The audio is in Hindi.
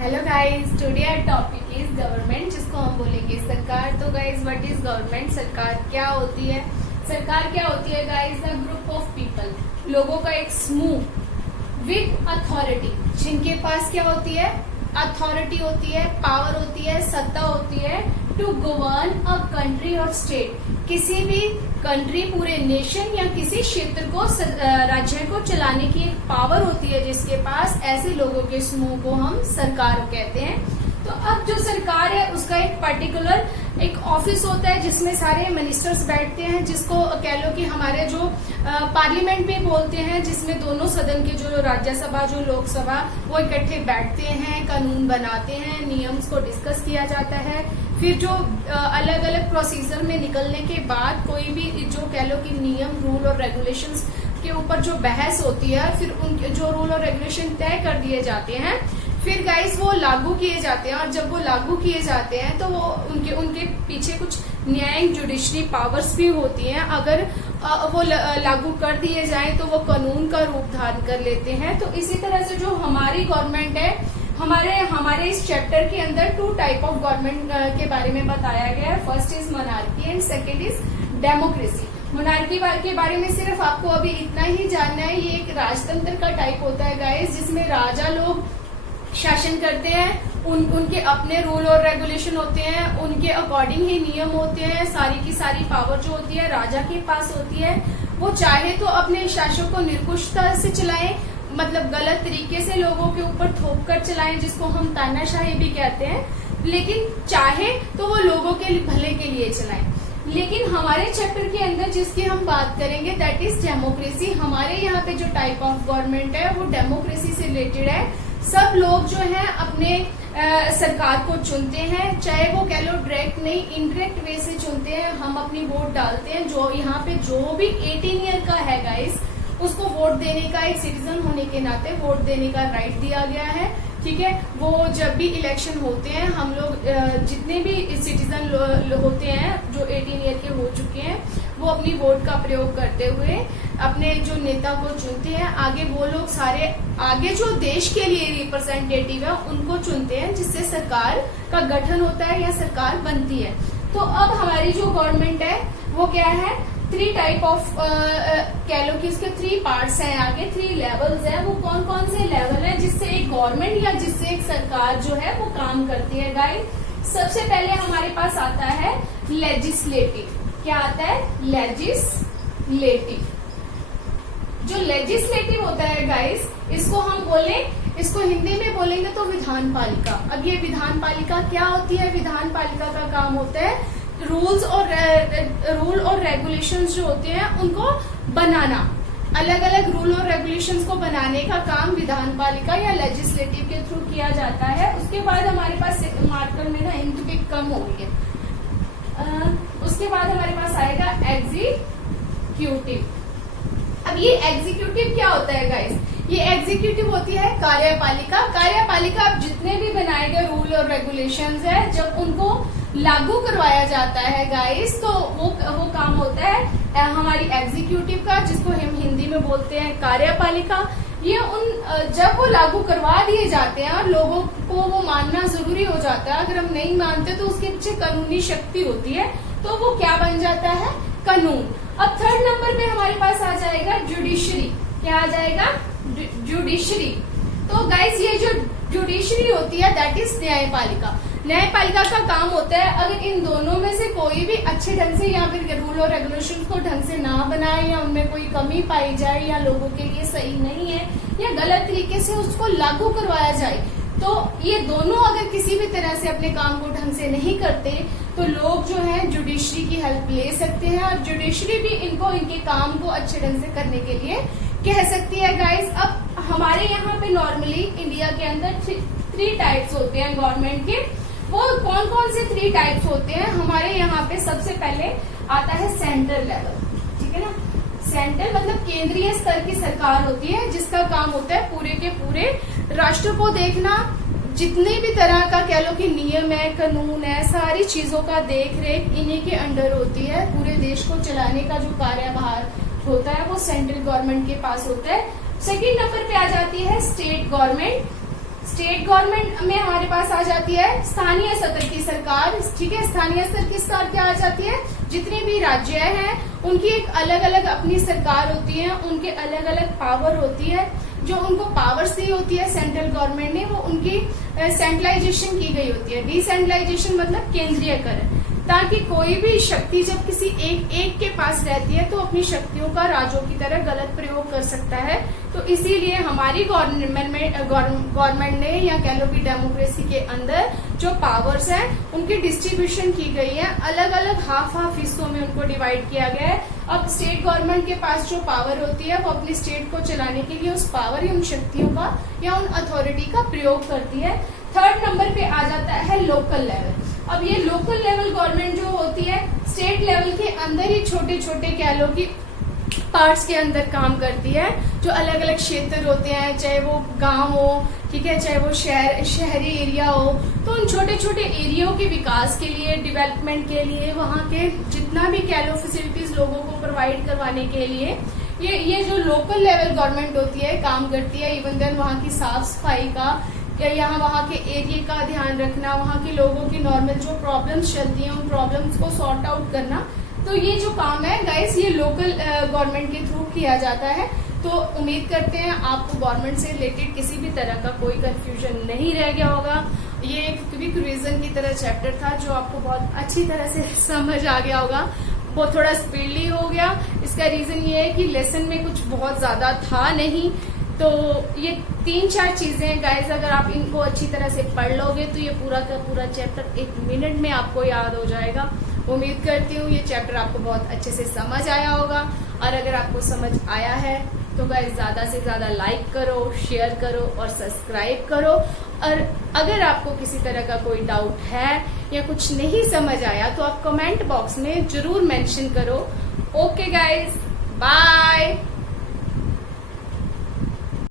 Hello guys, today our topic is government, जिसको हम बोलेंगे सरकार। तो गाइस, व्हाट इज गवर्नमेंट? सरकार क्या होती है? सरकार क्या होती है guys? The group of people, लोगों का एक समूह विद अथॉरिटी, जिनके पास क्या होती है? अथॉरिटी होती है, पावर होती है, सत्ता होती है टू गवर्न अ कंट्री और स्टेट। किसी भी कंट्री, पूरे नेशन या किसी क्षेत्र को, राज्य को चलाने की एक पावर होती है जिसके पास, ऐसे लोगों के समूह को हम सरकार कहते हैं। तो अब जो सरकार है उसका एक पर्टिकुलर एक ऑफिस होता है जिसमें सारे मिनिस्टर्स बैठते हैं, जिसको कह लो कि हमारे जो पार्लियामेंट में बोलते हैं, जिसमें दोनों सदन के जो राज्यसभा जो लोकसभा वो इकट्ठे बैठते हैं, कानून बनाते हैं, नियम्स को डिस्कस किया जाता है। फिर जो अलग अलग प्रोसीजर में निकलने के बाद कोई भी जो कह लो कि नियम, रूल और रेगुलेशंस के ऊपर जो बहस होती है, फिर उनके जो रूल और रेगुलेशन तय कर दिए जाते हैं, फिर गाइस वो लागू किए जाते हैं। और जब वो लागू किए जाते हैं तो वो उनके पीछे कुछ न्यायिक जुडिशरी पावर्स भी होती हैं। अगर वो लागू कर दिए जाएं तो वो कानून का रूप धारण कर लेते हैं। तो इसी तरह से जो हमारी गवर्नमेंट है, हमारे इस चैप्टर के अंदर 2 टाइप ऑफ गवर्नमेंट के बारे में बताया गया है। First is monarchy and second is democracy. Monarchy के बारे में सिर्फ आपको अभी इतना ही जानना है, ये एक राजतंत्र का टाइप होता है गाइस, जिसमें राजा लोग शासन करते हैं। उनके अपने रूल और रेगुलेशन होते हैं, उनके अकॉर्डिंग ही नियम होते हैं। सारी की सारी पावर जो होती है राजा के पास होती है। वो चाहे तो अपने शासन को निरंकुशता से चलाएं, मतलब गलत तरीके से लोगों के ऊपर थोप कर चलाएं, जिसको हम तानाशाही भी कहते हैं। लेकिन चाहे तो वो लोगों के भले के लिए चलाएं। लेकिन हमारे चैप्टर के अंदर जिसकी हम बात करेंगे दैट इज डेमोक्रेसी। हमारे यहाँ पे जो टाइप ऑफ गवर्नमेंट है वो डेमोक्रेसी से रिलेटेड है। सब लोग जो है अपने सरकार को चुनते हैं, चाहे वो कह लो डायरेक्ट नहीं, इनडायरेक्ट वे से चुनते हैं। हम अपनी वोट डालते हैं। जो यहाँ पे जो भी 18 ईयर का है गाइस, उसको वोट देने का, एक सिटीजन होने के नाते वोट देने का राइट दिया गया है। ठीक है, वो जब भी इलेक्शन होते हैं, हम लोग जितने भी सिटीजन होते हैं जो 18 ईयर के हो चुके हैं, वो अपनी वोट का प्रयोग करते हुए अपने जो नेता को चुनते हैं। आगे वो लोग सारे आगे जो देश के लिए रिप्रेजेंटेटिव है उनको चुनते हैं, जिससे सरकार का गठन होता है या सरकार बनती है। तो अब हमारी जो गवर्नमेंट है वो क्या है? 3 टाइप ऑफ कह लो कि इसके 3 पार्ट्स हैं, आगे 3 लेवल्स हैं। वो कौन कौन से लेवल है जिससे एक गवर्नमेंट या जिससे एक सरकार जो है वो काम करती है गाइस? सबसे पहले हमारे पास आता है लेजिस्लेटिव। क्या आता है? लेजिस्लेटिव। जो लेजिस्लेटिव होता है गाइस, इसको हम इसको हिंदी में बोलेंगे तो विधान पालिका। अब ये विधान पालिका क्या होती है? विधान पालिका का काम होता है रूल और रेगुलेशंस जो होते हैं उनको बनाना। अलग अलग रूल और रेगुलेशंस को बनाने का काम विधान पालिका या लेजिस्लेटिव के थ्रू किया जाता है। उसके बाद हमारे पास मार्कर में ना इंक भी कम हो गई है। उसके बाद हमारे पास आएगा एग्जीक्यूटिव। अब ये एग्जीक्यूटिव क्या होता है गाइस? ये एग्जीक्यूटिव होती है कार्यपालिका। कार्यपालिका अब जितने भी बनाए गए रूल और रेगुलेशंस है, जब उनको लागू करवाया जाता है गाइस, तो वो काम होता है हमारी एग्जीक्यूटिव का, जिसको हम हिंदी में बोलते हैं कार्यपालिका। ये जब वो लागू करवा दिए जाते हैं और लोगों को वो मानना जरूरी हो जाता है। अगर हम नहीं मानते तो उसके पीछे कानूनी शक्ति होती है, तो वो क्या बन जाता है? कानून। अब 3rd नंबर पे हमारे पास आ जाएगा जुडिशरी। क्या आ जाएगा? जुडिशरी। तो गाइस, ये जो जुडिशरी होती है दैट इज न्यायपालिका। न्यायपालिका का काम होता है, अगर इन दोनों में से कोई भी अच्छे ढंग से या फिर रूल और रेगुलेशन को ढंग से ना बनाए, या उनमें कोई कमी पाई जाए, या लोगों के लिए सही नहीं है, या गलत तरीके से उसको लागू करवाया जाए, तो ये दोनों अगर किसी भी तरह से अपने काम को ढंग से नहीं करते, तो लोग जो है जुडिशरी की हेल्प ले सकते हैं। और जुडिशरी भी इनके काम को अच्छे ढंग से करने के लिए कह सकती है गाइस। अब हमारे यहाँ पे नॉर्मली इंडिया के अंदर 3 टाइप्स होते हैं गवर्नमेंट के। वो कौन कौन से 3 टाइप्स होते हैं? हमारे यहाँ पे सबसे पहले आता है सेंट्रल लेवल। ठीक है ना? सेंट्रल मतलब केंद्रीय स्तर की सरकार होती है, जिसका काम होता है पूरे के पूरे राष्ट्र को देखना। जितने भी तरह का कह लो कि नियम है, कानून है, सारी चीजों का देख रेख इन्हीं के अंडर होती है। पूरे देश को चलाने का जो कार्यभार होता है वो सेंट्रल गवर्नमेंट के पास होता है। सेकंड नंबर पे आ जाती है स्टेट गवर्नमेंट। स्टेट गवर्नमेंट में हमारे पास आ जाती है स्थानीय स्तर की सरकार, ठीक है। स्थानीय स्तर की सरकार क्या आ जाती है, जितने भी राज्य हैं उनकी एक अलग अलग अपनी सरकार होती है, उनके अलग अलग पावर होती है। जो उनको पावर्स दी होती है सेंट्रल गवर्नमेंट ने, वो उनकी सेंट्रलाइजेशन की गई होती है। डिसेंट्रलाइजेशन मतलब केंद्रीयकरण, ताकि कोई भी शक्ति जब किसी एक के पास रहती है तो अपनी शक्तियों का राजों की तरह गलत प्रयोग कर सकता है। तो इसीलिए हमारी गवर्नमेंट ने, या कह लो कि डेमोक्रेसी के अंदर जो पावर्स हैं उनकी डिस्ट्रीब्यूशन की गई है, अलग अलग हाफ हिस्सों में उनको डिवाइड किया गया है। अब स्टेट गवर्नमेंट के पास जो पावर होती है वो अपनी स्टेट को चलाने के लिए उस पावर या उन शक्तियों का या उन अथॉरिटी का प्रयोग करती है। थर्ड नंबर पे आ जाता है लोकल लेवल। अब ये लोकल लेवल गवर्नमेंट जो होती है स्टेट लेवल के अंदर ही छोटे छोटे कह लो कि पार्ट्स के अंदर काम करती है। जो अलग अलग क्षेत्र होते हैं, चाहे वो गांव हो, ठीक है, चाहे वो शहरी एरिया हो, तो उन छोटे छोटे एरियो के विकास के लिए, डेवलपमेंट के लिए, वहाँ के जितना भी कह लो फैसिलिटीज लोगों को प्रोवाइड करवाने के लिए ये जो लोकल लेवल गवर्नमेंट होती है काम करती है। इवन देन वहाँ की साफ सफाई का या यहाँ वहाँ के एरिया का ध्यान रखना, वहाँ के लोगों की नॉर्मल जो प्रॉब्लम्स चलती हैं उन प्रॉब्लम्स को सॉर्ट आउट करना। तो ये जो काम है गाइस ये लोकल गवर्नमेंट के थ्रू किया जाता है। तो उम्मीद करते हैं आपको गवर्नमेंट से रिलेटेड किसी भी तरह का कोई कंफ्यूजन नहीं रह गया होगा। ये एक क्विक रिवीजन की तरह चैप्टर था जो आपको बहुत अच्छी तरह से समझ आ गया होगा। वो थोड़ा स्पीडली हो गया, इसका रीजन ये है कि लेसन में कुछ बहुत ज्यादा था नहीं। तो ये 3-4 चीजें गाइस अगर आप इनको अच्छी तरह से पढ़ लोगे तो ये पूरा का पूरा चैप्टर 1 मिनट में आपको याद हो जाएगा। उम्मीद करती हूँ ये चैप्टर आपको बहुत अच्छे से समझ आया होगा। और अगर आपको समझ आया है तो गाइस ज्यादा से ज्यादा लाइक करो, शेयर करो और सब्सक्राइब करो। और अगर आपको किसी तरह का कोई डाउट है या कुछ नहीं समझ आया तो आप कमेंट बॉक्स में जरूर मेंशन करो। Okay guys, bye.